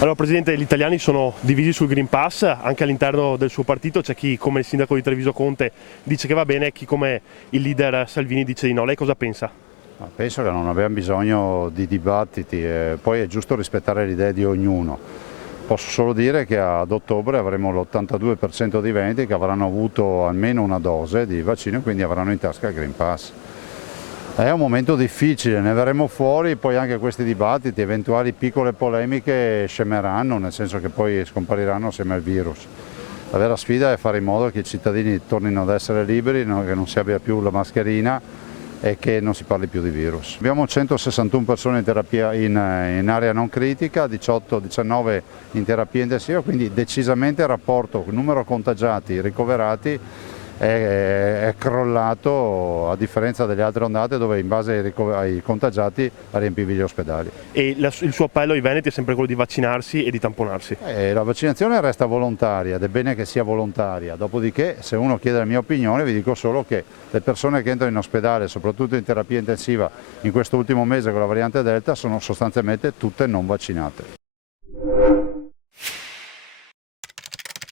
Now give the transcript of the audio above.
Allora Presidente, gli italiani sono divisi sul Green Pass, anche all'interno del suo partito c'è chi come il sindaco di Treviso Conte dice che va bene e chi come il leader Salvini dice di no. Lei cosa pensa? Ma penso che non abbiamo bisogno di dibattiti, poi è giusto rispettare le idee di ognuno. Posso solo dire che ad ottobre avremo l'82% di vendite che avranno avuto almeno una dose di vaccino e quindi avranno in tasca il Green Pass. È un momento difficile, ne verremo fuori, poi anche questi dibattiti, eventuali piccole polemiche scemeranno, nel senso che poi scompariranno assieme al virus. La vera sfida è fare in modo che i cittadini tornino ad essere liberi, che non si abbia più la mascherina e che non si parli più di virus. Abbiamo 161 persone in terapia in area non critica, 18-19 in terapia intensiva, quindi decisamente il rapporto numero contagiati ricoverati è crollato, a differenza delle altre ondate dove in base ai contagiati riempivi gli ospedali. E il suo appello ai veneti è sempre quello di vaccinarsi e di tamponarsi? La vaccinazione resta volontaria ed è bene che sia volontaria, dopodiché se uno chiede la mia opinione vi dico solo che le persone che entrano in ospedale, soprattutto in terapia intensiva in questo ultimo mese con la variante Delta, sono sostanzialmente tutte non vaccinate.